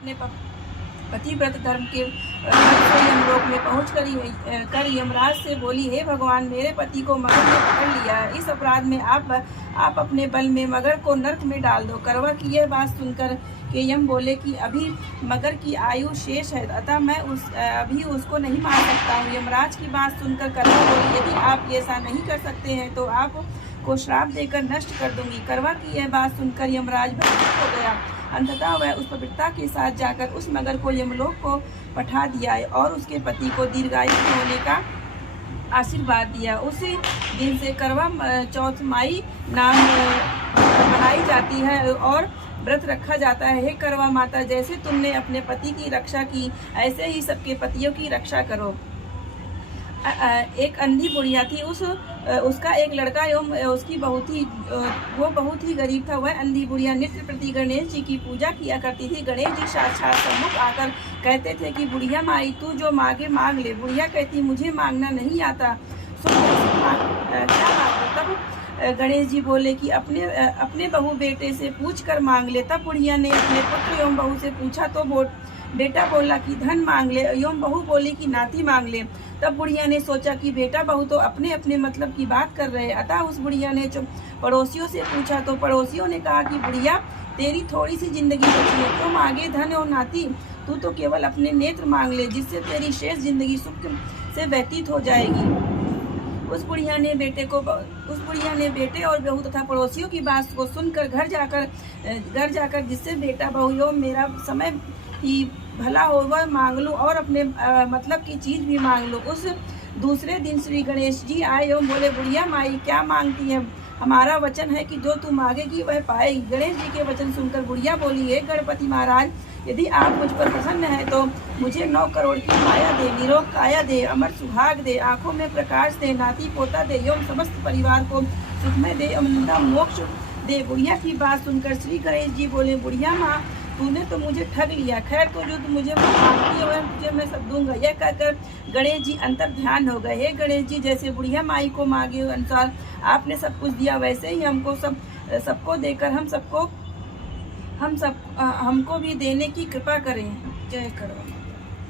अपने पतिव्रत धर्म के यमलोक में पहुँच कर यमराज से बोली, हे भगवान, मेरे पति को मगर ने पकड़ लिया है। इस अपराध में आप अपने बल में मगर को नरक में डाल दो। करवा की यह बात सुनकर के यम बोले कि अभी मगर की आयु शेष है, अतः मैं अभी उसको नहीं मार सकता हूँ। यमराज की बात सुनकर करवा बोली, यदि आप ऐसा नहीं कर सकते हैं तो आप को श्राप देकर नष्ट कर दूंगी। करवा की यह बात सुनकर यमराज भयभीत हो गया। अंततः वह उस पवित्रता के साथ जाकर उस मगर को यमलोक को पठा दिया और उसके पति को दीर्घायु होने का आशीर्वाद दिया। उसी दिन से करवा चौथ माई नाम मनाई जाती है और व्रत रखा जाता है। हे करवा माता, जैसे तुमने अपने पति की रक्षा की, ऐसे ही सबके पतियों की रक्षा करो। एक अंधी बुढ़िया थी, उसका एक लड़का एवं उसकी वो बहुत ही गरीब था। वह अंधी बुढ़िया नित्य प्रति गणेश जी की पूजा किया करती थी। गणेश जी साक्षात सम्मुख आकर कहते थे कि बुढ़िया माई, तू जो मांगे मांग ले। बुढ़िया कहती, मुझे मांगना नहीं आता, क्या मांगो? तब गणेश जी बोले कि अपने बहू बेटे से पूछ कर मांग ले। तब बुढ़िया ने अपने पुत्र एवं बहू से पूछा तो बेटा बोला कि धन मांग ले एवं बहू बोली कि नाती मांग ले। तब बुढ़िया ने सोचा कि बेटा बहू तो अपने अपने मतलब की बात कर रहे हैं। अतः उस बुढ़िया ने पड़ोसियों से पूछा तो पड़ोसियों ने कहा कि बुढ़िया, तेरी थोड़ी सी जिंदगी बची है, तुम आगे धन और नाती, तू तो केवल अपने नेत्र मांग ले, जिससे तेरी शेष जिंदगी सुख से व्यतीत हो जाएगी। उस बुढ़िया ने बेटे और बहू तथा पड़ोसियों की बात को सुनकर घर जाकर जिससे बेटा बहू एवं मेरा समय ही भला हो वह मांग लूँ और अपने मतलब की चीज भी मांग लूँ। उस दूसरे दिन श्री गणेश जी आए एवं बोले, बुढ़िया माई, क्या मांगती है? हमारा वचन है कि जो तू मांगेगी वह पाएगी। गणेश जी के वचन सुनकर बुढ़िया बोली, हे गणपति महाराज, यदि आप मुझ पर प्रसन्न हैं तो मुझे 9 करोड़ की माया दे, निरोग काया दे, अमर सुहाग दे, आंखों में प्रकाश दे, नाती पोता दे एवं समस्त परिवार को सुखमय दे, अमृता मोक्ष दे। बुढ़िया की बात सुनकर श्री गणेश जी बोले, बुढ़िया माँ, तूने तो मुझे ठग लिया। खैर, तो जो तू मुझे मांगती है वह तुझे मैं सब दूंगा। यह कहकर गणेश जी अंतर ध्यान हो गए। हे गणेश जी, जैसे बुढ़िया माई को मांगे अनुसार आपने सब कुछ दिया, वैसे ही हमको सबको देकर हमको भी देने की कृपा करें। जय करो।